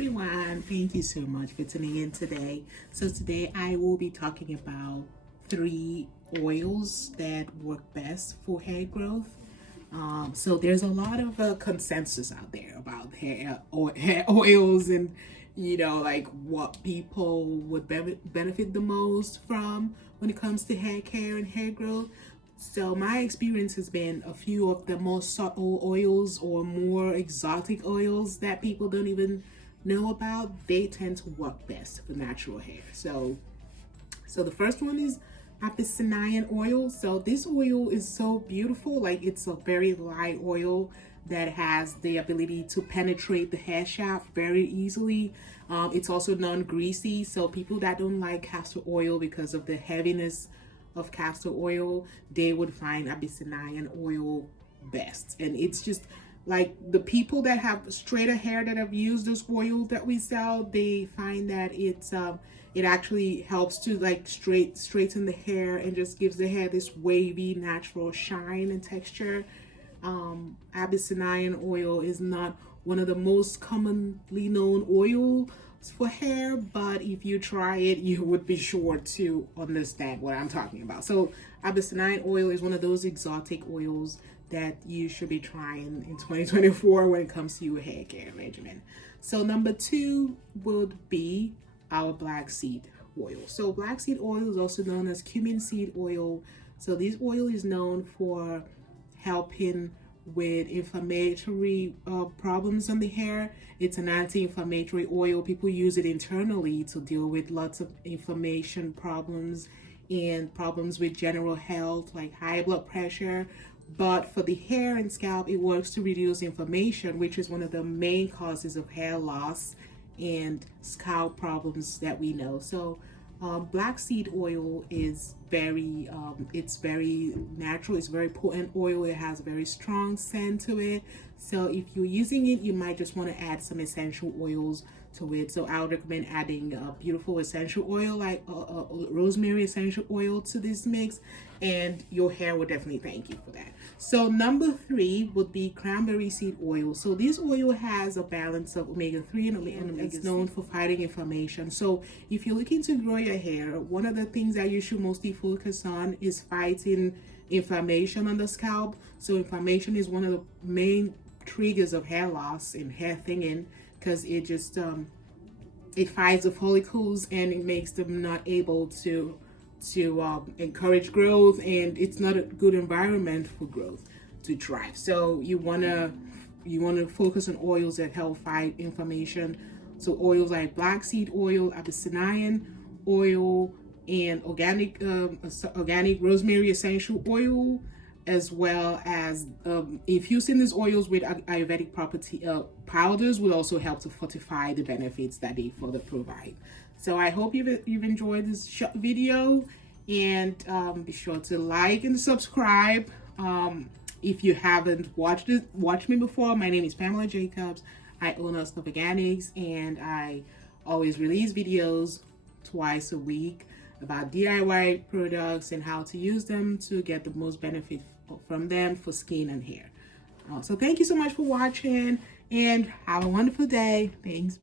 everyone, thank you so much for tuning in today. So today I will be talking about 3 oils that work best for hair growth. So there's a lot of consensus out there about hair oils and like what people would benefit the most from when it comes to hair care and hair growth. So my experience has been a few of the most subtle oils or more exotic oils that people don't even know about. They tend to work best for natural hair. So the first one is Abyssinian oil. So this oil is so beautiful. Like, it's a very light oil that has the ability to penetrate the hair shaft very easily. It's also non-greasy, so people that don't like castor oil because of the heaviness of castor oil, they would find Abyssinian oil best. And it's just like the people that have straighter hair that have used this oil that we sell, they find that it actually helps to like straighten the hair and just gives the hair this wavy natural shine and texture. Abyssinian oil is not one of the most commonly known oils for hair, but if you try it, you would be sure to understand what I'm talking about. So Abyssinian oil is one of those exotic oils that you should be trying in 2024 when it comes to your hair care regimen. So number 2 would be our black seed oil. So black seed oil is also known as cumin seed oil. So this oil is known for helping with inflammatory problems on the hair. It's an anti-inflammatory oil. People use it internally to deal with lots of inflammation problems and problems with general health like high blood pressure. But for the hair and scalp, it works to reduce inflammation, which is one of the main causes of hair loss and scalp problems that we know. So black seed oil is it's very natural. It's very potent oil. It has a very strong scent to it. So if you're using it, you might just want to add some essential oils to it. So I would recommend adding a beautiful essential oil like rosemary essential oil to this mix, and your hair will definitely thank you for that. So number 3 would be cranberry seed oil. So this oil has a balance of omega-3 and omega-6. It's known for fighting inflammation. So if you're looking to grow your hair, one of the things that you should mostly focus on is fighting inflammation on the scalp. So inflammation is one of the main triggers of hair loss and hair thinning, because it just it fights the follicles and it makes them not able to encourage growth, and it's not a good environment for growth to thrive. So you wanna focus on oils that help fight inflammation. So oils like black seed oil, Abyssinian oil, and organic rosemary essential oil, as well as infusing these oils with Ayurvedic property powders will also help to fortify the benefits that they further provide. So I hope you've enjoyed this short video, and be sure to like and subscribe. If you haven't watched me before, my name is Pamela Jacobs. I own Scalp Organics, and I always release videos twice a week about DIY products and how to use them to get the most benefit from them for skin and hair. So thank you so much for watching, and have a wonderful day. Thanks.